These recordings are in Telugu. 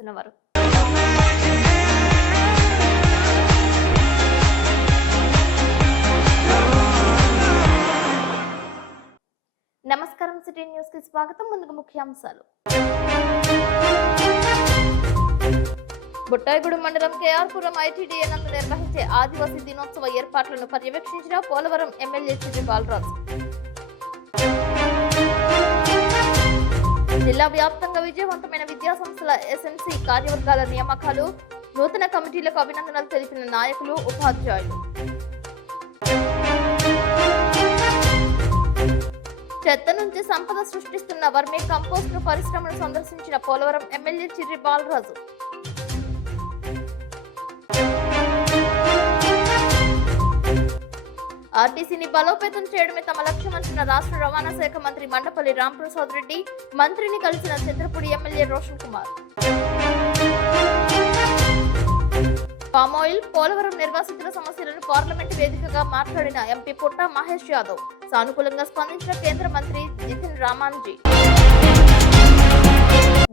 సమర్పిస్తున్నవారు. నమస్కారం, సిటీ న్యూస్ కి స్వాగతం. ముందుగా ముఖ్యాంశాలు. బుట్టాయిగూడెం మండలం కేఆర్పురం ఐటీడీఏ నందు నిర్వహించే ఆదివాసీ దినోత్సవ ఏర్పాట్లను పర్యవేక్షించిన పోలవరం ఎమ్మెల్యే చిర్రి బాలరాజు. జిల్లా వ్యాప్తంగా విజయవంతమైన విద్యా సంస్థల ఎస్ఎంసీ కార్యవర్గాల నియామకాలు, నూతన కమిటీలకు అభినందనలు తెలిపిన నాయకులు, ఉపాధ్యాయులు. చెత్త నుంచి సంపద సృష్టిస్తున్న వర్మీ కంపోస్ట్ పరిశ్రమను సందర్శించిన పోలవరం ఎమ్మెల్యే చిర్రి బాలరాజు. ఆర్టీసీని బలోపేతం చేయడమే తమ లక్ష్యమంటున్న రాష్ట్ర రవాణా శాఖ మంత్రి మండపల్లి రాంప్రసాద్ రెడ్డి. మంత్రిని కలిసిన చంద్రపూడి ఎమ్మెల్యే రోషన్ కుమార్. పామాయిల్, పోలవరం నిర్వాసితుల సమస్యలను పార్లమెంటు వేదికగా మాట్లాడిన ఎంపీ పుట్టా మహేష్ యాదవ్. సానుకూలంగా స్పందించిన కేంద్ర మంత్రి నితిన్ రామాంజీ.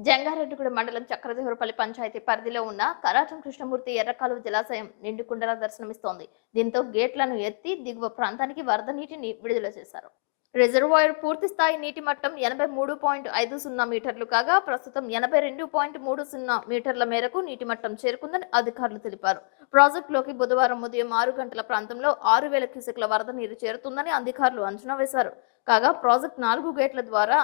జంగారెడ్డిగూడెం మండలం చక్రదేవరపల్లి పంచాయతీ పరిధిలో ఉన్న కరాచం కృష్ణమూర్తి ఎర్రకాలువ జలాశయం నిండుకుండలా దర్శనమిస్తోంది. దీంతో గేట్లను ఎత్తి దిగువ ప్రాంతానికి వరద నీటిని విడుదల చేశారు. రిజర్వాయర్ పూర్తి స్థాయి నీటి మట్టం 83.50 మీటర్లు కాగా ప్రస్తుతం 82.30 మీటర్ల మేరకు నీటి మట్టం చేరుకుందని అధికారులు తెలిపారు. ప్రాజెక్టులోకి బుధవారం ఉదయం 6 గంటల ప్రాంతంలో 6000 క్యూసెక్ల వరద నీరు చేరుతుందని అధికారులు అంచనా వేశారు. కాగా ప్రాజెక్టు 4 గేట్ల ద్వారా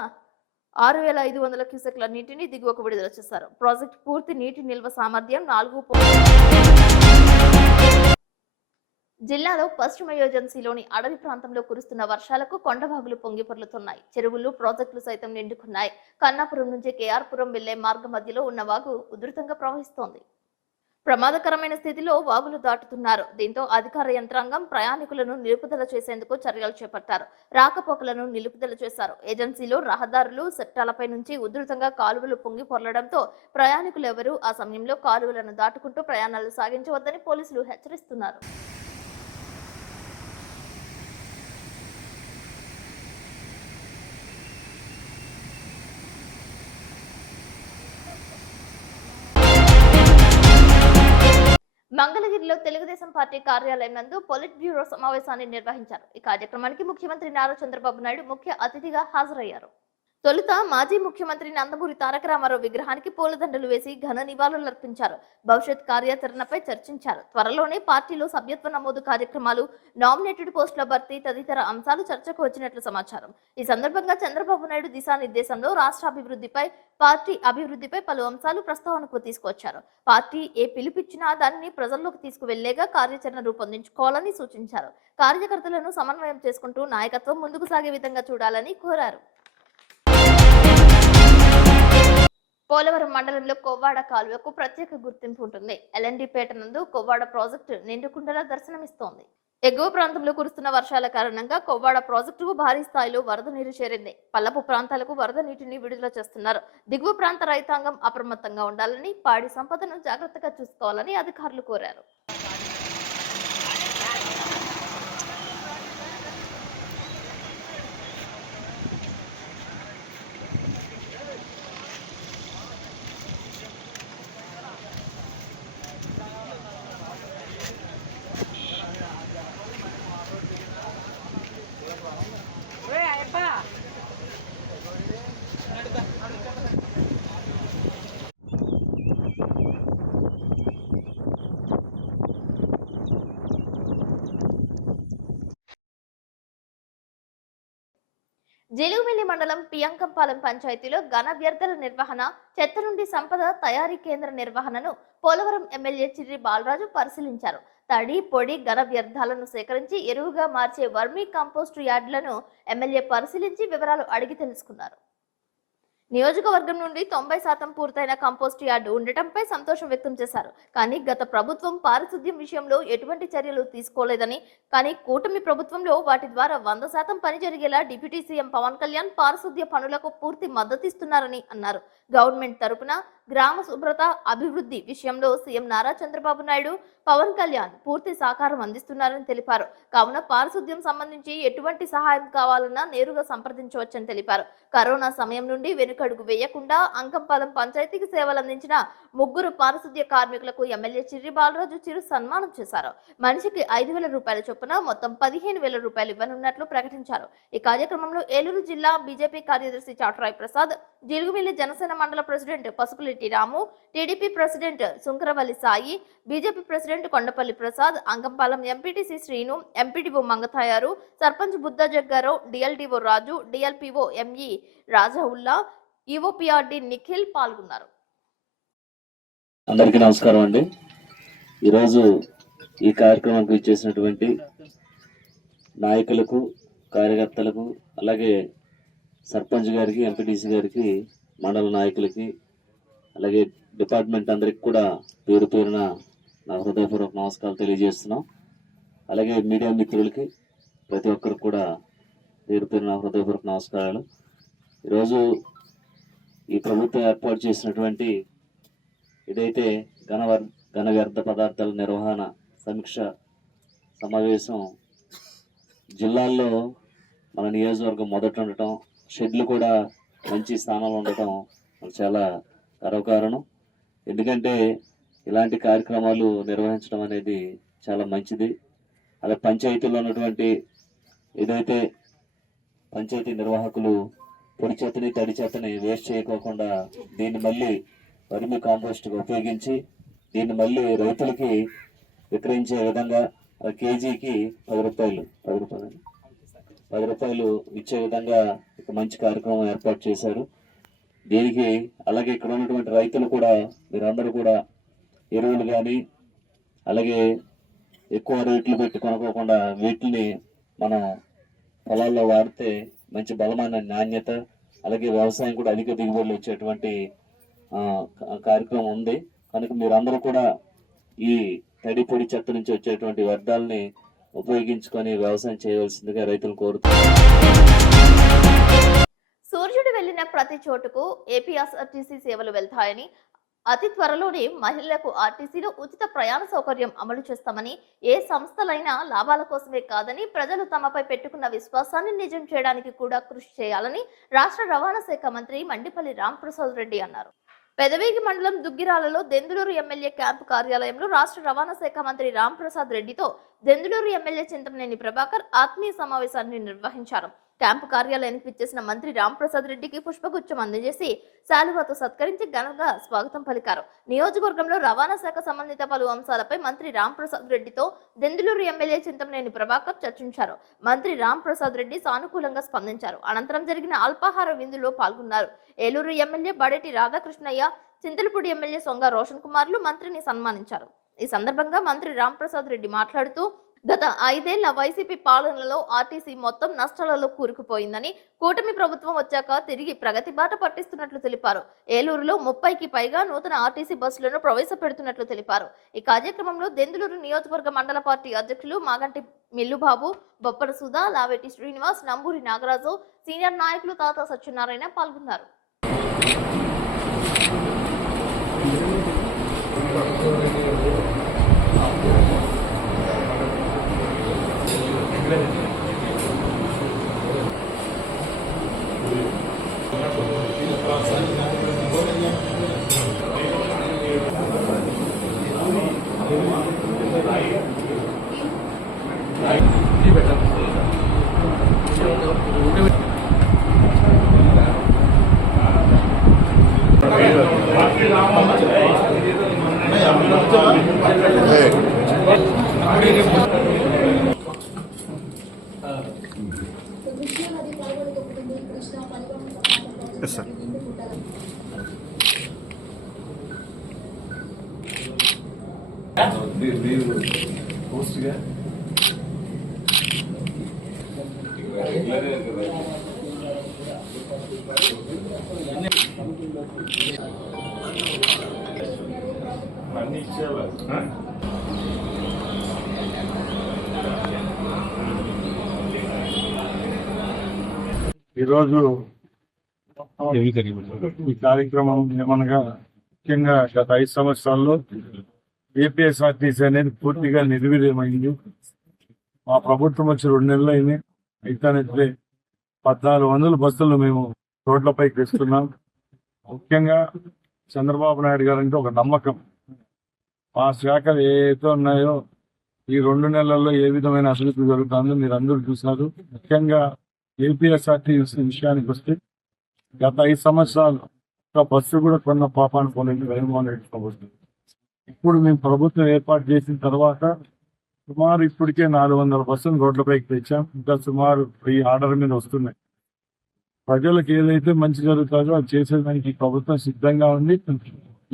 6500 క్యూసెక్ల నీటిని దిగువకు విడుదల చేశారు. ప్రాజెక్టు పూర్తి నీటి నిల్వ సామర్థ్యం 4. జిల్లాలో పశ్చిమ ఏజెన్సీలోని అడవి ప్రాంతంలో కురుస్తున్న వర్షాలకు కొండవాగులు పొంగి పొర్లుతున్నాయి. చెరువులు, ప్రాజెక్టులు సైతం నిండుకున్నాయి. కన్నాపురం నుంచి కేఆర్పురం వెళ్లే మార్గ మధ్యలో ఉన్న వాగు ఉధృతంగా ప్రవహిస్తోంది. ప్రమాదకరమైన స్థితిలో వాగులు దాటుతున్నారు. దీంతో అధికార యంత్రాంగం ప్రయాణికులను నిలుపుదల చేసేందుకు చర్యలు చేపట్టారు. రాకపోకలను నిలుపుదల చేశారు. ఏజెన్సీలో రహదారులు, సెట్టాలపై నుంచి ఉధృతంగా కాలువలు పొంగి పొర్లడంతో ప్రయాణికులు ఎవరూ ఆ సమయంలో కాలువలను దాటుకుంటూ ప్రయాణాలు సాగించవద్దని పోలీసులు హెచ్చరిస్తున్నారు. మంగళగిరిలో తెలుగుదేశం పార్టీ కార్యాలయం నందు పొలిట్ బ్యూరో సమావేశాన్ని నిర్వహించారు. ఈ కార్యక్రమానికి ముఖ్యమంత్రి నారా చంద్రబాబు నాయుడు ముఖ్య అతిథిగా హాజరయ్యారు. తొలుత మాజీ ముఖ్యమంత్రి నందమూరి తారక రామారావు విగ్రహానికి పూలదండలు వేసి ఘన నివాళులర్పించారు. భవిష్యత్ కార్యాచరణపై చర్చించారు. త్వరలోనే పార్టీలో సభ్యత్వ నమోదు కార్యక్రమాలు, నామినేటెడ్ పోస్టుల భర్తీ తదితర అంశాలు చర్చకు వచ్చినట్లు సమాచారం. ఈ సందర్భంగా చంద్రబాబు నాయుడు దిశానిర్దేశంలో రాష్ట్ర అభివృద్ధిపై, పార్టీ అభివృద్ధిపై పలు అంశాలు ప్రస్తావనకు తీసుకొచ్చారు. పార్టీ ఏ పిలుపిచ్చినా దానిని ప్రజల్లోకి తీసుకువెళ్లేగా కార్యాచరణ రూపొందించుకోవాలని సూచించారు. కార్యకర్తలను సమన్వయం చేసుకుంటూ నాయకత్వం ముందుకు సాగే విధంగా చూడాలని కోరారు. పోలవరం మండలంలో కొవ్వాడ కాలువకు ప్రత్యేక గుర్తింపు ఉంటుంది. ఎల్ఎన్డి పేట నందు కొవ్వాడ ప్రాజెక్టు నిండుకుండలా దర్శనమిస్తోంది. ఎగువ ప్రాంతంలో కురుస్తున్న వర్షాల కారణంగా కొవ్వాడ ప్రాజెక్టుకు భారీ స్థాయిలో వరద నీరు చేరింది. పల్లపు ప్రాంతాలకు వరద నీటిని విడుదల చేస్తున్నారు. దిగువ ప్రాంత రైతాంగం అప్రమత్తంగా ఉండాలని, పాడి సంపదను జాగ్రత్తగా చూసుకోవాలని అధికారులు కోరారు. జిలుగుమిల్లి మండలం పియంకంపాలెం పంచాయతీలో ఘన వ్యర్థాల నిర్వహణ, చెత్త నుండి సంపద తయారీ కేంద్ర నిర్వహణను పోలవరం ఎమ్మెల్యే చిర్రి బాలరాజు పరిశీలించారు. తడి, పొడి, ఘన వ్యర్థాలను సేకరించి ఎరువుగా మార్చే వర్మీ కంపోస్ట్ యార్డులను ఎమ్మెల్యే పరిశీలించి వివరాలు అడిగి తెలుసుకున్నారు. నియోజకవర్గం నుండి 90% పూర్తయిన కంపోస్ట్ యార్డు ఉండటంపై సంతోషం వ్యక్తం చేశారు. కానీ గత ప్రభుత్వం పారిశుద్ధ్యం విషయంలో ఎటువంటి చర్యలు తీసుకోలేదని, కానీ కూటమి ప్రభుత్వంలో వాటి ద్వారా 100% పని జరిగేలా డిప్యూటీ సీఎం పవన్ కళ్యాణ్ పారిశుద్ధ్య పనులకు పూర్తి మద్దతిస్తున్నారని అన్నారు. గవర్నమెంట్ తరపున గ్రామ శుభ్రత, అభివృద్ధి విషయంలో సీఎం నారా చంద్రబాబు నాయుడు పవన్ కళ్యాణ్ పూర్తి సహకారం అందిస్తున్నారని తెలిపారు. కావున పారిశుద్ధ్యం సంబంధించి ఎటువంటి సహాయం కావాలన్నా నేరుగా సంప్రదించవచ్చని తెలిపారు. కరోనా సమయం నుండి వెనుకడుగు వేయకుండా అంకంపాలెం పంచాయతీకి సేవలందించిన 3 పారిశుద్ధ్య కార్మికులకు ఎమ్మెల్యే చిర్రి బాలరాజు చిరు సన్మానం చేశారు. మనిషికి 5,000 రూపాయల చొప్పున మొత్తం 15,000 రూపాయలు ఇవ్వనున్నట్లు ప్రకటించారు. ఈ కార్యక్రమంలో ఏలూరు జిల్లా బీజేపీ కార్యదర్శి చాట్రాయ్ ప్రసాద్, జిలుగుమిల్లి జనసేన మండల president Pasupuletti Ramu, TDP president Sunkaravalli Sai, BJP president Kondapalli Prasad, Angampalem MPTC Sreenu, MPDO Mangatayaru, sarpanch Buddha Jaggarao, DLDO Raju, DLPO ME Rajavulla, EOPRD Nikhil పాల్గొన్నారు. అందరికీ నమస్కారం అండి. ఈరోజు ఈ కార్యక్రమానికి ఇచ్చేసినటువంటి నాయకులకు, కార్యకర్తలకు, అలాగే సర్పంచ్ గారికి, ఎంపీటీసీ గారికి, మండల నాయకులకి, అలాగే డిపార్ట్మెంట్ అందరికి కూడా పేరు పేరున నా హృదయపూర్వక నమస్కారాలు తెలియజేస్తున్నాం. అలాగే మీడియా మిత్రులకి ప్రతి ఒక్కరికి కూడా పేరు పేరున హృదయపూర్వక నమస్కారాలు. ఈరోజు ఈ ప్రభుత్వం ఏర్పాటు చేసినటువంటి ఏదైతే ఘన వ్యర్థ పదార్థాల నిర్వహణ సమీక్ష సమావేశం జిల్లాల్లో మన నియోజకవర్గం మొదట ఉండటం, షెడ్లు కూడా మంచి స్థానంలో ఉండటం చాలా గర్వకారణం. ఎందుకంటే ఇలాంటి కార్యక్రమాలు నిర్వహించడం అనేది చాలా మంచిది. అలా పంచాయతీలో ఉన్నటువంటి ఏదైతే పంచాయతీ నిర్వాహకులు పొడి చెత్తని, తడి చెత్తని వేస్ట్ చేయకోకుండా దీన్ని మళ్ళీ వర్మి కాంపోస్ట్గా ఉపయోగించి దీన్ని మళ్ళీ రైతులకి విక్రయించే విధంగా కేజీకి 10 రూపాయలు ఇచ్చే విధంగా ఒక మంచి కార్యక్రమం ఏర్పాటు చేశారు. దీనికి అలాగే ఇక్కడ ఉన్నటువంటి రైతులు కూడా, మీరందరూ కూడా ఎరువులు కానీ అలాగే ఎక్కువ రేట్లు పెట్టి కొనుక్కోకుండా వీటిని మనం పొలాల్లో వాడితే మంచి బలమైన నాణ్యత, అలాగే వ్యవసాయం కూడా అధిక దిగుబడులు వచ్చేటువంటి కార్యక్రమం ఉంది. కనుక మీరందరూ కూడా ఈ తడి పొడి చెత్త నుంచి వచ్చేటువంటి వ్యర్థాలని ఉపయోగించుకొని వ్యవసాయం చేయవలసిందిగా రైతులు కోరుతున్నారు. సూర్యుడు వెళ్లిన ప్రతి చోటుకు ఏపీఎస్ఆర్టీసీ సేవలు వెళ్తాయని, అతి త్వరలోనే మహిళలకు ఆర్టీసీలో ఉచిత ప్రయాణ సౌకర్యం అమలు చేస్తామని, ఏ సంస్థలైనా లాభాల కోసమే కాదని ప్రజలు తమపై పెట్టుకున్న విశ్వాసాన్ని నిజం చేయడానికి కూడా కృషి చేయాలని రాష్ట్ర రవాణా శాఖ మంత్రి మండిపల్లి రాంప్రసాద్ రెడ్డి అన్నారు. పెదవేగి మండలం దుగ్గిరాలలో దెందులూరు ఎమ్మెల్యే క్యాంపు కార్యాలయంలో రాష్ట్ర రవాణా శాఖ మంత్రి రాంప్రసాద్ రెడ్డితో దెందులూరు ఎమ్మెల్యే చింతమనేని ప్రభాకర్ ఆత్మీయ సమావేశాన్ని నిర్వహించారు. క్యాంపు కార్యాలయానికి విచ్చేసిన మంత్రి రాంప్రసాద్ రెడ్డికి పుష్పగుచ్చం అందజేసి శాలువాతో సత్కరించి ఘనంగా స్వాగతం పలికారు. నియోజకవర్గంలో రవాణా శాఖ సంబంధిత పలు అంశాలపై మంత్రి రాంప్రసాద్ రెడ్డితో దెందులూరు ఎమ్మెల్యే చింతమనేని ప్రభాకర్ చర్చించారు. మంత్రి రాంప్రసాద్ రెడ్డి సానుకూలంగా స్పందించారు. అనంతరం జరిగిన అల్పాహార విందులో పాల్గొన్నారు. ఏలూరు ఎమ్మెల్యే బడేటి రాధాకృష్ణయ్య, చింతలపూడి ఎమ్మెల్యే సొంగ రోషన్ కుమార్లు మంత్రిని సన్మానించారు. ఈ సందర్భంగా మంత్రి రాంప్రసాద్ రెడ్డి మాట్లాడుతూ, గత 5 ఏళ్ల వైసీపీ పాలనలో ఆర్టీసీ మొత్తం నష్టాలలో కూరుకుపోయిందని, కూటమి ప్రభుత్వం వచ్చాక తిరిగి ప్రగతి బాట పట్టిస్తున్నట్లు తెలిపారు. ఏలూరులో 30కి పైగా నూతన ఆర్టీసీ బస్సులను ప్రవేశపెడుతున్నట్లు తెలిపారు. ఈ కార్యక్రమంలో దెందులూరు నియోజకవర్గ మండల పార్టీ అధ్యక్షులు మాగంటి మిల్లుబాబు, బొప్పల సుధా, లావేటి శ్రీనివాస్, నంబూరి నాగరాజు, సీనియర్ నాయకులు తాత సత్యనారాయణ పాల్గొన్నారు. Yes, sir. ఈరోజు ఈ కార్యక్రమం ఏమనగా ముఖ్యంగా గత 5 సంవత్సరాల్లో ఏపీఎస్ఆర్టీసీ అనేది పూర్తిగా నిర్వీర్యమైంది. మా ప్రభుత్వం వచ్చి 2 నెలలు అయింది. అయితేనే 1400 బస్సులు మేము రోడ్లపైకి తెస్తున్నాం. ముఖ్యంగా చంద్రబాబు నాయుడు గారు అంటే ఒక నమ్మకం. మా శాఖలు ఏవైతే ఉన్నాయో ఈ 2 నెలల్లో ఏ విధమైన అభివృద్ధి జరుగుతుందో మీరు అందరూ చూసినారు. ముఖ్యంగా ఏపీఎస్ఆర్టీసీ విషయానికి వస్తే గత 5 సంవత్సరాలు ఒక బస్సు కూడా కొన్న పాపాన్ని పోలేదు జగన్మోహన్ రెడ్డి ప్రభుత్వం. ఇప్పుడు మేము ప్రభుత్వం ఏర్పాటు చేసిన తర్వాత సుమారు ఇప్పటికే 400 బస్సులు రోడ్లపైకి తెచ్చాం. ఇంకా సుమారు 1000 ఆర్డర్ మీద వస్తున్నాయి. ప్రజలకు ఏదైతే మంచి జరుగుతుందో అది చేసేదానికి ఈ ప్రభుత్వం సిద్ధంగా ఉంది.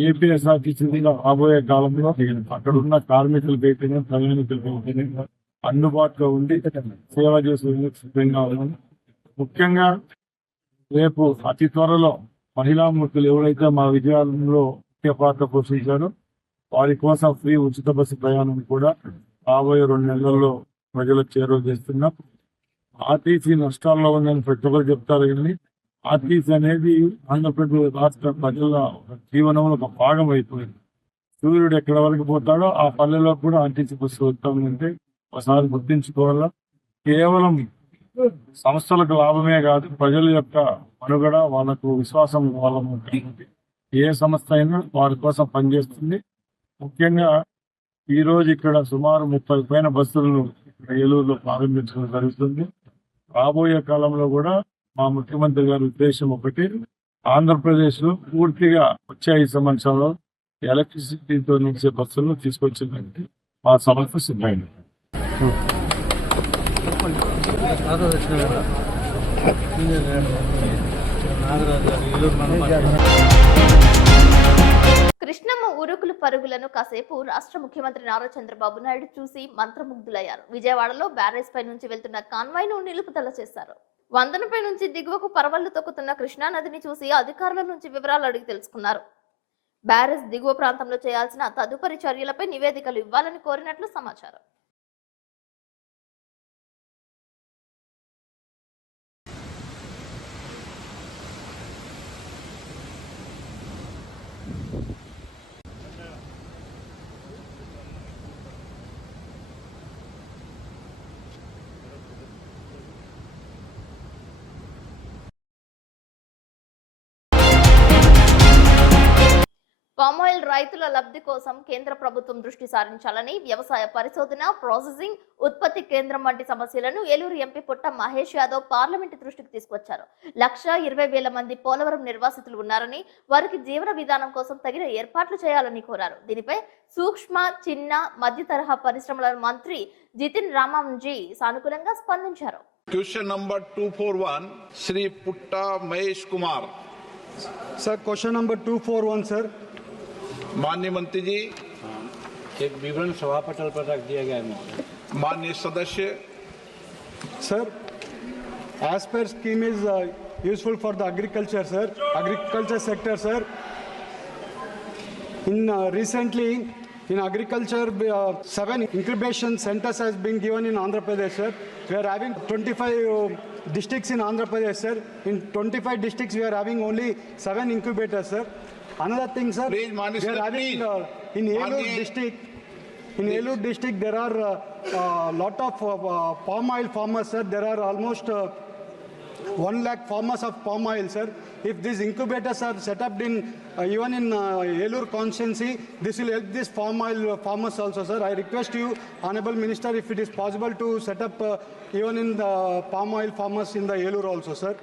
ఏపీఎస్ఆర్టీసీ రాబోయే కాలంలో అక్కడ ఉన్న కార్మికులకు అయితేనే ప్రయాణికులకు అయితేనే అందుబాటులో ఉండి సేవ చేసేందుకు సిద్ధంగా ఉన్నాం. ముఖ్యంగా రేపు అతి త్వరలో మహిళా మూర్తులు ఎవరైతే మా విజయాలలో ముఖ్య పాత్ర పోషించారో వారి కోసం ఫ్రీ ఉచిత బస్సు ప్రయాణం కూడా రాబోయే 2 నెలల్లో ప్రజలకు చేరువ చేస్తున్నాం. ఆర్టీసీ నష్టాల్లో ఉందని ప్రతి ఒక్కరు చెప్తారు, కానీ ఆర్టీసీ అనేది ఆంధ్రప్రదేశ్ రాష్ట్ర ప్రజల జీవనంలో ఒక భాగం అయిపోయింది. సూర్యుడు ఎక్కడ వరకు పోతాడో ఆ పల్లెలో కూడా ఆర్టీసీ బస్సు వస్తామంటే ఒకసారి గుర్తించుకోవాలా. కేవలం సంస్థలకు లాభమే కాదు, ప్రజల యొక్క మనుగడ, వాళ్ళకు విశ్వాసం వాళ్ళ ఏ సంస్థ అయినా వారి కోసం పనిచేస్తుంది. ముఖ్యంగా ఈ రోజు ఇక్కడ సుమారు 30 పైన బస్సులను ఏలూరులో ప్రారంభించడం జరుగుతుంది. రాబోయే కాలంలో కూడా మా ముఖ్యమంత్రి గారి ఉద్దేశం ఒకటి, ఆంధ్రప్రదేశ్ లో పూర్తిగా వచ్చే 5 సంవత్సరాల్లో ఎలక్ట్రిసిటీతో నిలిచే బస్సులను తీసుకొచ్చిందంటే మా సంస్థ సిద్ధమైంది. కృష్ణమ్మ ఉరుకులు పరుగులను కాసేపు రాష్ట్ర ముఖ్యమంత్రి నారా చంద్రబాబు నాయుడు చూసి మంత్రముగ్ధులయ్యారు. విజయవాడలో బ్యారేజ్ పై నుంచి వెళ్తున్న కాన్వాయ్ ను నిలుపుదల చేశారు. వంతెనపై నుంచి దిగువకు పరవళ్లు తొక్కుతున్న కృష్ణా నదిని చూసి అధికారుల నుంచి వివరాలు అడిగి తెలుసుకున్నారు. బ్యారేజ్ దిగువ ప్రాంతంలో చేయాల్సిన తదుపరి చర్యలపై నివేదికలు ఇవ్వాలని కోరినట్లు సమాచారం. పామాయిల్ రైతుల లబ్ధి కోసం కేంద్ర ప్రభుత్వం దృష్టి సారించాలని వ్యవసాయ పరిశోధన, ప్రాసెసింగ్, ఉత్పత్తి కేంద్రం వంటి సమస్యలను ఏలూరు ఎంపీ పుట్ట మహేష్ యాదవ్ పార్లమెంటు దృష్టికి తీసుకొచ్చారు. 1,20,000 మంది పోలవరం నిర్వాసితులు ఉన్నారని, వారికి జీవన విధానం కోసం తగిన ఏర్పాట్లు చేయాలని కోరారు. దీనిపై సూక్ష్మ, చిన్న, మధ్య తరహా పరిశ్రమల మంత్రి జితిన్ రామంజీ సానుకూలంగా స్పందించారు. క్వశ్చన్ నంబర్ 241 శ్రీ పుట్ట Mahesh Kumar. Sir question number 241 sir. माननीय मंत्री जी, एक विवरण सभा पटल पर रख दिया गया है. माननीय सदस्य, sir as per scheme is useful for the agriculture sir, agriculture sector sir. In recently in agriculture 7 incubation centers has been given in Andhra Pradesh sir. We are having 25 districts in Andhra Pradesh sir. In 25 districts we are having only 7 incubators sir. Another thing sir, Please, Mani, we are sir, having please. in Elur Mani. district, in Elur district there are lot of palm oil farmers sir. There are almost 1 lakh farmers of palm oil sir. If these incubators are set up in even in Elur constituency, this will help these palm oil farmers also sir. I request you, Honorable Minister, if it is possible to set up even in the palm oil farmers in the Elur also sir.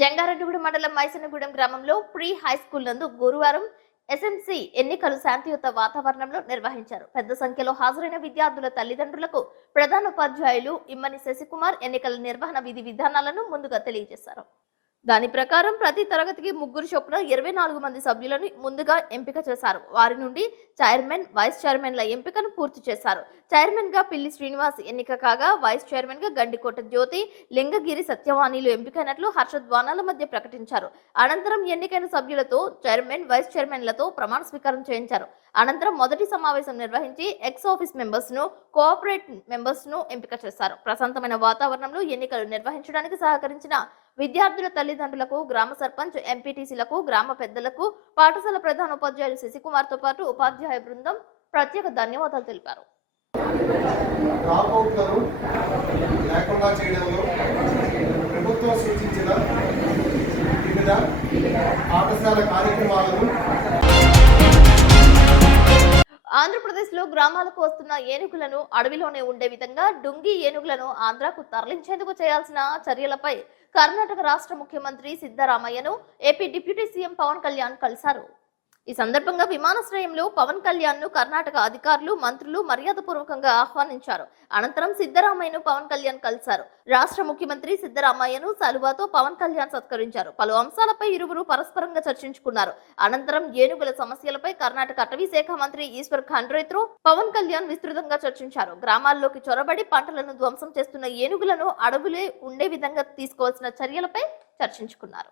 Jangareddygudem మండలం మైసనగూడెం గ్రామంలో ప్రీ హై స్కూల్ నందు గురువారం ఎస్ఎంసీ ఎన్నికలు శాంతియుత వాతావరణంలో నిర్వహించారు. పెద్ద సంఖ్యలో హాజరైన విద్యార్థుల తల్లిదండ్రులకు ప్రధానోపాధ్యాయులు ఇమ్మని శశికుమార్ ఎన్నికల నిర్వహణ విధి విధానాలను ముందుగా తెలియజేశారు. దాని ప్రకారం ప్రతి తరగతికి 3 చొప్పున 24 మంది సభ్యులను ముందుగా ఎంపిక చేశారు. వారి నుండి చైర్మన్, వైస్ చైర్మన్ల ఎంపికను పూర్తి చేశారు. చైర్మన్ గా పిల్లి శ్రీనివాస్ ఎన్నిక కాగా, వైస్ చైర్మన్ గా గండికోట జ్యోతి, లింగగిరి సత్యవాణిలు ఎంపికైనట్లు హర్షధ్వానాల మధ్య ప్రకటించారు. అనంతరం ఎన్నికైన సభ్యులతో చైర్మన్, వైస్ చైర్మన్లతో ప్రమాణ స్వీకారం చేయించారు. అనంతరం మొదటి సమావేశం నిర్వహించి ఎక్స్ ఆఫీస్ మెంబర్స్ ను, కోఆపరేట్ మెంబర్స్ ను ఎంపిక చేశారు. ప్రశాంతమైన వాతావరణంలో ఎన్నికలు నిర్వహించడానికి సహకరించిన విద్యార్థుల తల్లిదండ్రులకు, గ్రామ సర్పంచ్, ఎంపీటీసీలకు, గ్రామ పెద్దలకు, పాఠశాల ప్రధానోపాధ్యాయులు శశికుమార్తో పాటు ఉపాధ్యాయ బృందం ప్రత్యేక ధన్యవాదాలు తెలిపారు. డ్రాప్అవుట్లను లేకుండా చేయడంలో ప్రభుత్వం సూచించిన వివిధ పాఠశాల కార్యక్రమాలను ఆంధ్రప్రదేశ్లో గ్రామాలకు వస్తున్న ఏనుగులను అడవిలోనే ఉండే విధంగా డుంగి ఏనుగులను ఆంధ్రాకు తరలించేందుకు చేయాల్సిన చర్యలపై కర్ణాటక రాష్ట్ర ముఖ్యమంత్రి సిద్ధరామయ్యను AP deputy CM Pawan Kalyan కలిశారు. ఈ సందర్భంగా విమానాశ్రయంలో పవన్ కళ్యాణ్ ను కర్ణాటక అధికారులు, మంత్రులు మర్యాదపూర్వకంగా ఆహ్వానించారు. అనంతరం సిద్ధరామయ్యను పవన్ కళ్యాణ్ కలిశారు. రాష్ట్ర ముఖ్యమంత్రి సిద్ధరామయ్యను శాలువాతో పవన్ కళ్యాణ్ సత్కరించారు. పలు అంశాలపై ఇరువురు పరస్పరంగా చర్చించుకున్నారు. అనంతరం ఏనుగుల సమస్యలపై కర్ణాటక అటవీ శాఖ మంత్రి ఈశ్వర్ ఖండ్రేతో పవన్ కళ్యాణ్ విస్తృతంగా చర్చించారు. గ్రామాల్లోకి చొరబడి పంటలను ధ్వంసం చేస్తున్న ఏనుగులను అడవులే ఉండే విధంగా తీసుకోవాల్సిన చర్యలపై చర్చించుకున్నారు.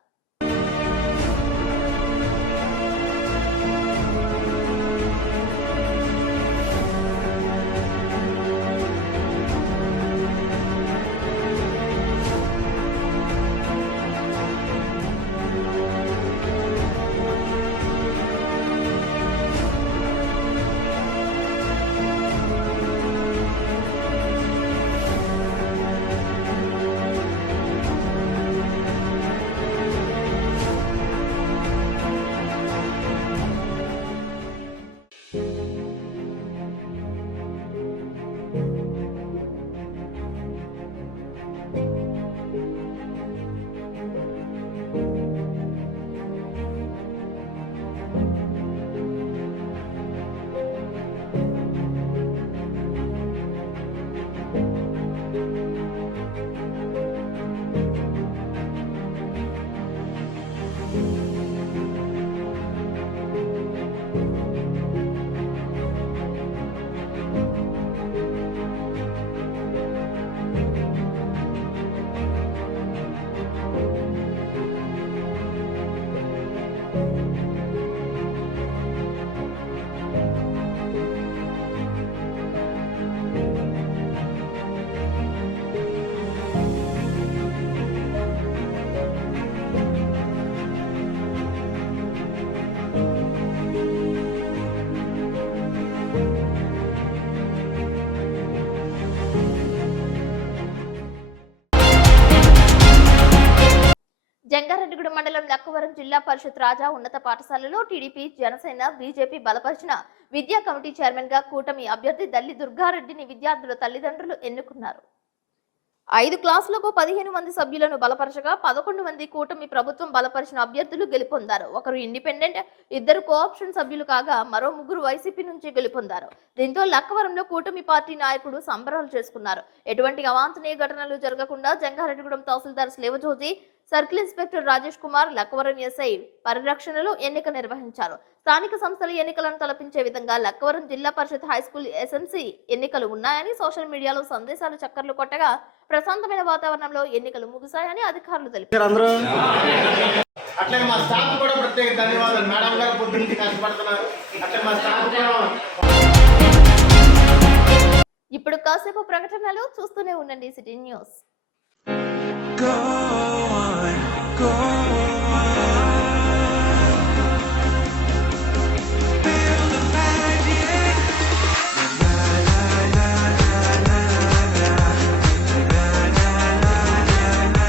జంగారెడ్డిగూడెం మండలం లక్కవరం జిల్లా పరిషత్ రాజా ఉన్నత పాఠశాలలో టీడీపీ, జనసేన, బీజేపీ బలపరిచిన విద్యా కమిటీ చైర్మన్ గా కూటమి అభ్యర్థి దల్లి దుర్గారెడ్డిని విద్యార్థుల తల్లిదండ్రులు ఎన్నుకున్నారు. 5 క్లాసులకు 15 మంది సభ్యులను బలపరచగా 11 మంది కూటమి ప్రభుత్వం బలపరిచిన అభ్యర్థులు గెలుపొందారు. ఒకరు ఇండిపెండెంట్, 2 కోఆప్షన్ సభ్యులు కాగా మరో 3 వైసీపీ నుంచి గెలుపొందారు. దీంతో లక్కవరంలో కూటమి పార్టీ నాయకుడు సంబరాలు చేసుకున్నారు. ఎటువంటి అవాంఛనీయ ఘటనలు జరగకుండా Jangareddygudem tahsildar Slevajoji, circle inspector Rajesh Kumar, Lakkavaram SI పరిరక్షణలో ఎన్నిక నిర్వహించారు. స్థానిక సంస్థల ఎన్నికలను తలపించే విధంగా లక్కవరం జిల్లా పరిషత్ హైస్కూల్ ఎస్ఎంసీ ఎన్నికలు ఉన్నాయని సోషల్ మీడియాలో సందేశాలు చక్కర్లు కొట్టగా ప్రశాంతమైన వాతావరణంలో ఎన్నికలు ముగిశాయని అధికారులు తెలిపారు. అట్లే మా స్టాఫ్ కూడా ప్రత్యేక ధన్యవాదాలు. మేడం గారు పొద్దున్నే కష్టపడుతున్నారు. అట్లే మా స్టాఫ్ కూడా. ఇప్పుడు కాసేపు ప్రకటనలు చూస్తూనే ఉండండి city news. Go on, go on. Feel the magic. La la la la la la. La la la la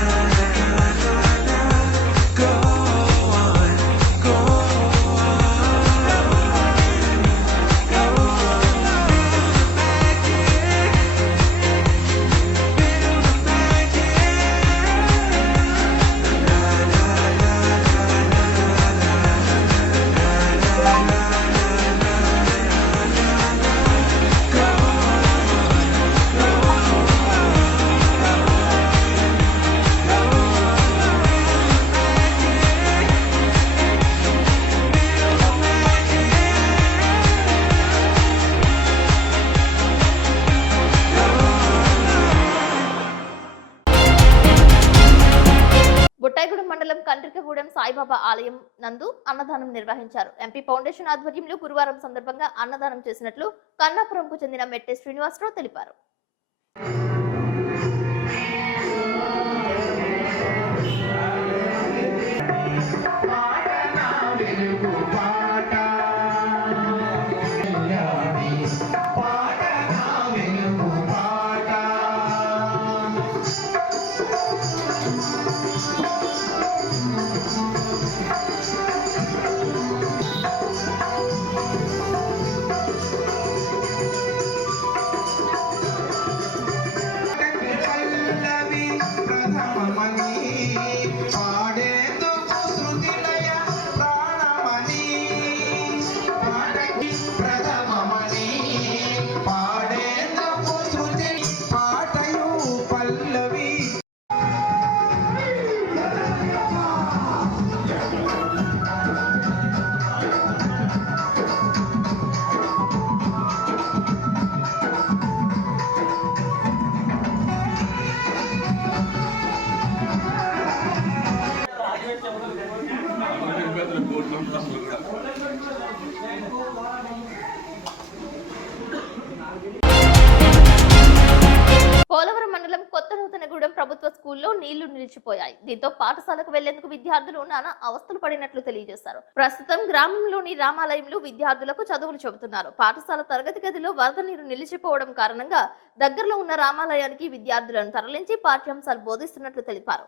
la la. Go on, go on. Go on. Feel the magic. Buttayagudem మండలం కండ్రికగూడెం సాయిబాబా ఆలయం నందు అన్నదానం నిర్వహించారు. ఎంపీ ఫౌండేషన్ ఆధ్వర్యంలో గురువారం సందర్భంగా అన్నదానం చేసినట్లు కన్నాపురంకు చెందిన మెట్టే శ్రీనివాసరావు తెలిపారు. పోలవరం మండలం కొత్త నూతనగూడెం ప్రభుత్వ స్కూల్లో నీళ్లు నిలిచిపోయాయి. దీంతో పాఠశాలకు వెళ్లేందుకు విద్యార్థులు నానా అవస్థలు పడినట్లు తెలియజేశారు. ప్రస్తుతం గ్రామంలోని రామాలయంలో విద్యార్థులకు చదువులు చెబుతున్నారు. పాఠశాల తరగతి గదిలో వరద నీరు నిలిచిపోవడం కారణంగా దగ్గరలో ఉన్న రామాలయానికి విద్యార్థులను తరలించి పాఠ్యాంశాలు బోధిస్తున్నట్లు తెలిపారు.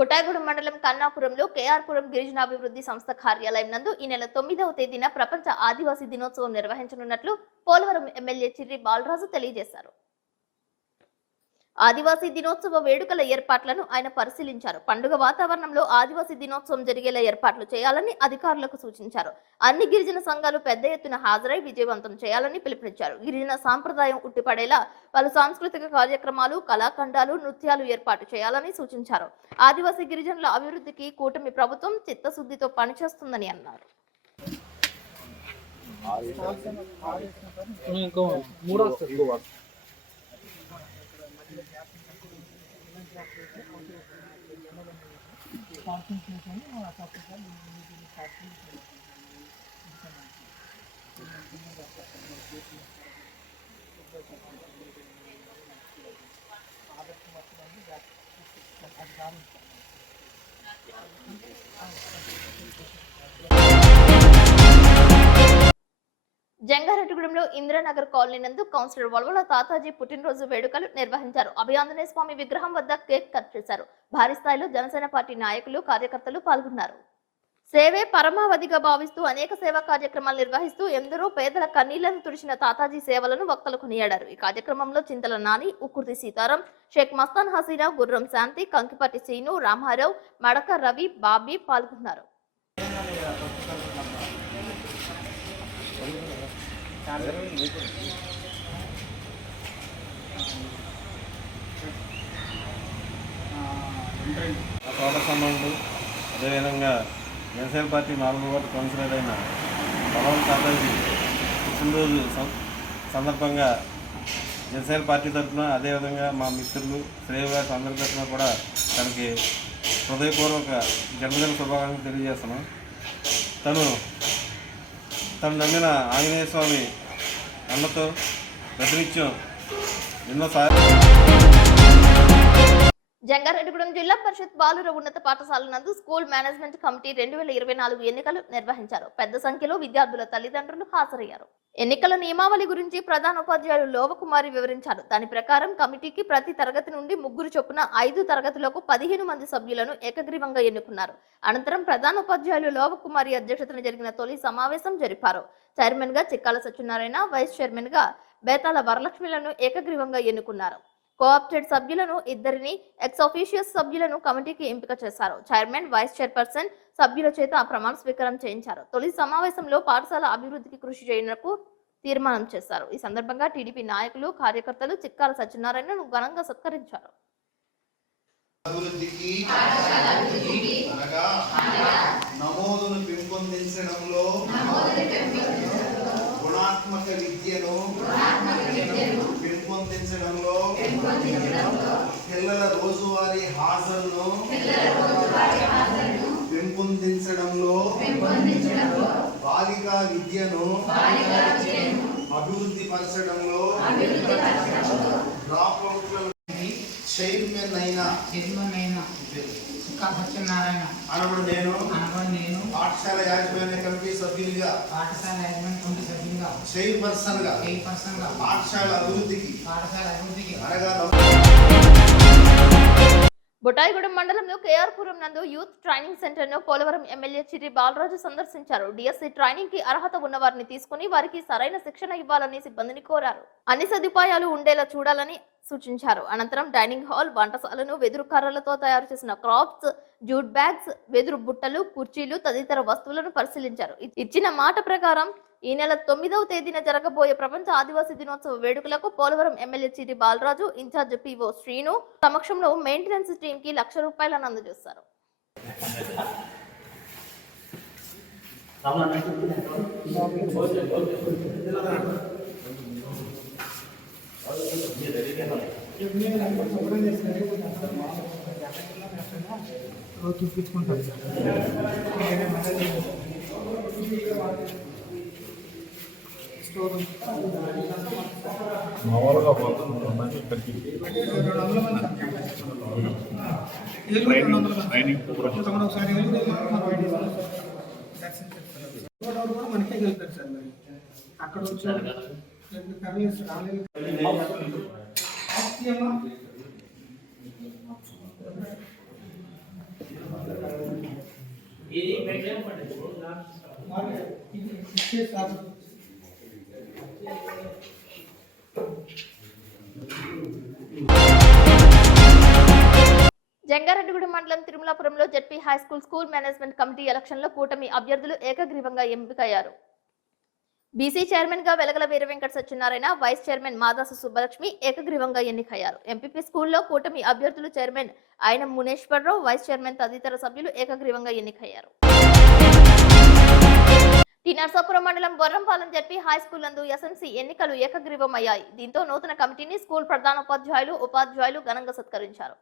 బుటాయగూడెం మండలం కన్నాపురంలో కేఆర్పురం గిరిజనాభివృద్ధి సంస్థ కార్యాలయం నందు ఈ నెల 9వ తేదీన ప్రపంచ ఆదివాసీ దినోత్సవం నిర్వహించనున్నట్లు పోలవరం ఎమ్మెల్యే చిర్రి బాలరాజు తెలియజేశారు. ఆదివాసీ దినోత్సవ వేడుకల ఏర్పాట్లను ఆయన పరిశీలించారు. పండుగ వాతావరణంలో ఆదివాసీ దినోత్సవం జరిగేలా ఏర్పాట్లు చేయాలని అధికారులకు సూచించారు. అన్ని గిరిజన సంఘాలు పెద్ద ఎత్తున హాజరై విజయవంతం చేయాలని పిలుపునిచ్చారు. గిరిజన సాంప్రదాయం ఉట్టిపడేలా పలు సాంస్కృతిక కార్యక్రమాలు, కళాఖండాలు, నృత్యాలు ఏర్పాటు చేయాలని సూచించారు. ఆదివాసీ గిరిజనుల అభివృద్ధికి కూటమి ప్రభుత్వం చిత్తశుద్ధితో పనిచేస్తుందని అన్నారు. జంగారెడ్డిగూడెంలో ఇంద్రనగర్ కాలనీ నందు కౌన్సిలర్ వల్వల తాతాజీ పుట్టినరోజు వేడుకలు నిర్వహించారు. అభయాంజనేయ స్వామి విగ్రహం వద్ద కేక్ కట్ చేశారు. భారీ స్థాయిలో జనసేన పార్టీ నాయకులు, కార్యకర్తలు పాల్గొన్నారు. సేవే పరమావధిగా భావిస్తూ అనేక సేవా కార్యక్రమాలు నిర్వహిస్తూ ఎందరో పేదల కన్నీళ్లను తుడిచిన తాతాజీ సేవలను వక్తలు కొనియాడారు. ఈ కార్యక్రమంలో చింతల నాని, ఉక్కుర్తి సీతారాం, షేక్ మస్తాన్ హసీనా, గుర్రం శాంతి, కంకిపట్టి శ్రీను, రామారావు, మడక రవి, బాబీ పాల్గొన్నారు. తోట సంబంధులు, అదేవిధంగా జనసేన పార్టీ 4వ వార్డు కౌన్సిలర్ అయిన వల్వల తాతాజీ పుట్టినరోజు సందర్భంగా జనసేన పార్టీ తరఫున, అదేవిధంగా మా మిత్రులు, శ్రేయవాసు అందరి తరఫున కూడా తనకి హృదయపూర్వక జన్మదిన శుభాకాంక్షలు తెలియజేస్తున్నాం. తను నమ్మిన ఆంజనేయ స్వామి అన్నతో ప్రతినిత్యం ఎన్నోసార్లు జంగారెడ్డిగూడెం జిల్లా పరిషత్ బాలుర ఉన్నత పాఠశాల నందు స్కూల్ మేనేజ్మెంట్ కమిటీ 2024 ఎన్నికలు నిర్వహించారు. పెద్ద సంఖ్యలో విద్యార్థుల తల్లిదండ్రులు హాజరయ్యారు. ఎన్నికల నియమావళి గురించి ప్రధానోపాధ్యాయులు లోవకుమారి వివరించారు. దాని ప్రకారం కమిటీకి ప్రతి తరగతి నుండి 3 చొప్పున 5 తరగతులకు 15 మంది సభ్యులను ఏకగ్రీవంగా ఎన్నుకున్నారు. అనంతరం ప్రధానోపాధ్యాయులు లోవకుమారి అధ్యక్షతన జరిగిన తొలి సమావేశం జరిపారు. చైర్మన్ గా చిక్కాల సత్యనారాయణ, వైస్ చైర్మన్ గా బేతాల వరలక్ష్మిలను ఏకగ్రీవంగా ఎన్నుకున్నారు. కోఆప్టెడ్ సభ్యులను 2 ఎక్స్ ఆఫీషియస్ సభ్యులను కమిటీకి ఎంపిక చేశారు. చైర్మన్, వైస్ చైర్పర్సన్ సభ్యుల చేత ప్రమాణ స్వీకారం చేయించారు. తొలి సమావేశంలో పాఠశాల అభివృద్ధికి కృషి చేయడానికి తీర్మానం చేశారు. ఈ సందర్భంగా టీడీపీ నాయకులు, కార్యకర్తలు చిక్కాల సత్యనారాయణను ఘనంగా సత్కరించారు. నమోదును పెంపొందించడంలో గుణాత్మక విద్యను పెంపొందించడంలో పిల్లల రోజువారీ హాజరును పెంపొందించడంలో బాలికా విద్యను అభివృద్ధి పరచడంలో చైర్మన్ అయిన సత్యనారాయణ అనబడు నేను పాఠశాల యాజమాన్య కమిటీ సభ్యునిగా చైర్పర్సన్ గా పాఠశాల అభివృద్ధికి అనగా బుటాయిగూడెం మండలంలో కేఆర్పురం నందు యూత్ ట్రైనింగ్ సెంటర్ ను పోలవరం ఎమ్మెల్యే చిర్రి బాలరాజు సందర్శించారు. డిఎస్సి ట్రైనింగ్ కి అర్హత ఉన్న వారిని తీసుకుని వారికి సరైన శిక్షణ ఇవ్వాలని సిబ్బందిని కోరారు. అన్ని సదుపాయాలు ఉండేలా చూడాలని సూచించారు. అనంతరం డైనింగ్ హాల్, వంటశాలను, వెదురు కర్రలతో తయారు చేసిన క్రాప్స్, జూట్ బ్యాగ్స్, వెదురు బుట్టలు, కుర్చీలు తదితర వస్తువులను పరిశీలించారు. ఇచ్చిన మాట ప్రకారం ఈ నెల 9వ తేదీన జరగబోయే ప్రపంచ ఆదివాసీ దినోత్సవ వేడుకలకు Polavaram MLA Chirri Balaraju, in charge PO Srinu సమక్షంలో మెయింటెనెన్స్ టీమ్ కి ₹1,00,000 అందజేస్తారు. మామూలుగా పోతుంది ఇక్కడికి మనకే వెళ్తారు సార్. మరి అక్కడ వచ్చారు జంగారెడ్డిగూడెం మండలం తిరుమలాపురంలో ZP high school management committee ఎలక్షన్లో కూటమి అభ్యర్థులు ఏకగ్రీవంగా ఎంపికయ్యారు. బీసీ చైర్మన్ గా వెలగల వీర వెంకట సత్యనారాయణ, వైస్ చైర్మన్ మాదాసు సుబ్బలక్ష్మి ఏకగ్రీవంగా ఎన్నికయ్యారు. ఎంపీపీ స్కూల్లో కూటమి అభ్యర్థులు చైర్మన్ ఆయన మునేశ్వరరావు, వైస్ చైర్మన్ తదితర సభ్యులు ఏకగ్రీవంగా ఎన్నికయ్యారు. టి నర్సాపురం మండలం బొర్రంపాలెం జెడ్పీ హై స్కూల్ నందు ఎస్ఎంసీ ఎన్నికలు ఏకగ్రీవమయ్యాయి. దీంతో నూతన కమిటీని స్కూల్ ప్రధానోపాధ్యాయులు, ఉపాధ్యాయులు ఘనంగా సత్కరించారు.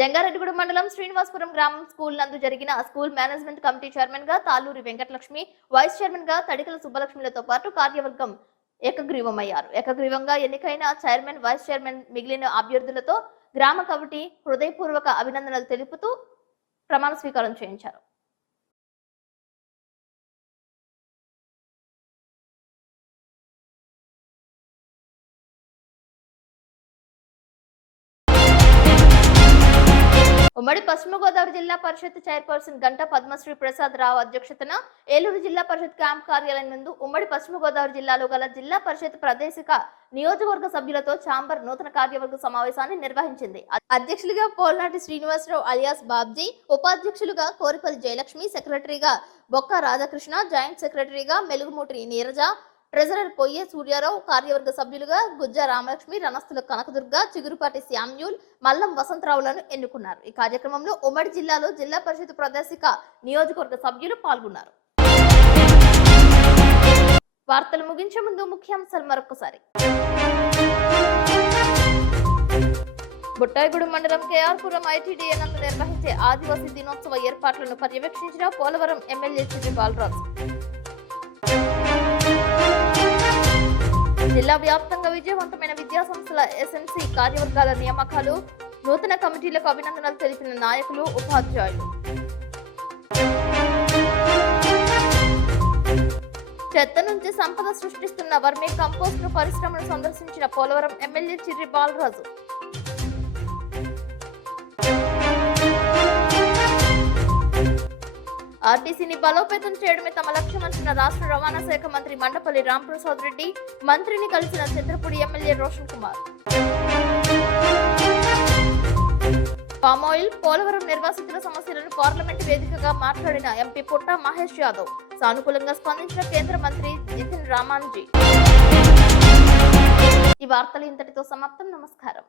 జంగారెడ్డిగూడెం మండలం శ్రీనివాసపురం గ్రామం స్కూల్ నందు జరిగిన స్కూల్ మేనేజ్మెంట్ కమిటీ చైర్మన్ గా తాలూరి వెంకటలక్ష్మి, వైస్ చైర్మన్ గా తడికల సుబ్బలక్ష్మిలతో పాటు కార్యవర్గం ఏకగ్రీవమయ్యారు. ఏకగ్రీవంగా ఎన్నికైన చైర్మన్, వైస్ చైర్మన్ మిగిలిన అభ్యర్థులతో గ్రామ కమిటీ హృదయపూర్వక అభినందనలు తెలుపుతూ ప్రమాణ స్వీకారం చేయించారు. ఉమ్మడి పశ్చిమ గోదావరి జిల్లా పరిషత్ చైర్పర్సన్ గంటా పద్మశ్రీ ప్రసాద్ రావు అధ్యక్షతన ఏలూరు జిల్లా పరిషత్ క్యాంప్ కార్యాలయం నందు ఉమ్మడి పశ్చిమ గోదావరి జిల్లాలో గల జిల్లా పరిషత్ ప్రాదేశిక నియోజకవర్గ సభ్యులతో ఛాంబర్ నూతన కార్యవర్గ సమావేశాన్ని నిర్వహించింది. అధ్యక్షులుగా పోల్నాటి శ్రీనివాసరావు అలియాస్ బాబ్జీ, ఉపాధ్యక్షులుగా కోరిపల్లి జయలక్ష్మి, సెక్రటరీగా బొక్క రాధాకృష్ణ, జాయింట్ సెక్రటరీగా మెలుగుమూటి నీరజ, ట్రెజరర్ పొయ్యే సూర్యారావు, కార్యవర్గ సభ్యులుగా గుజ్జ రామలక్ష్మి, రణస్థుల కనకదుర్గ, చిగురుపాటి శామ్యూల్, మల్లం వసంతరావులను ఎన్నుకున్నారు. ఈ కార్యక్రమంలో ఉమ్మడి జిల్లాలో జిల్లా పరిషత్ ప్రాదేశిక నియోజకవర్గ సభ్యులు పాల్గొన్నారు. వార్తలు ముగించే ముందు ముఖ్యాంశాలు మరొకసారి. బుట్టాయిగూడెం మండలం కేఆర్పురం ఐటీడీఏ నందు నిర్వహించే ఆదివాసీ దినోత్సవ ఏర్పాట్లను పర్యవేక్షించిన పోలవరం ఎమ్మెల్యే చిర్రి బాలరాజు. జిల్లా వ్యాప్తంగా విజయవంతమైన విద్యా సంస్థల ఎస్ఎంసీ కార్యవర్గాల నియామకాలు, నూతన కమిటీలకు అభినందనలు తెలిపిన నాయకులు, ఉపాధ్యాయులు. చెత్త నుంచి సంపద సృష్టిస్తున్న వర్మీ కంపోస్ట్ పరిశ్రమను సందర్శించిన పోలవరం ఎమ్మెల్యే చిర్రి బాలరాజు. ఆర్టీసీని బలోపేతం చేయడమే తమ లక్ష్యమంటున్న రాష్ట్ర రవాణా శాఖ మంత్రి మండపల్లి రాంప్రసాద్ రెడ్డి, మంత్రిని కలిసిన చంద్రపూడి ఎమ్మెల్యే రోషన్ కుమార్. పామాయిల్, పోలవరం నిర్వాసితుల సమస్యలను పార్లమెంటు వేదికగా మాట్లాడిన ఎంపీ పుట్ట మహేష్ యాదవ్, సానుకూలంగా స్పందించిన కేంద్ర మంత్రి నితిన్ రామాన్జీ. ఈ వార్తలు ఇంతటితో సమాప్తం. నమస్కారం.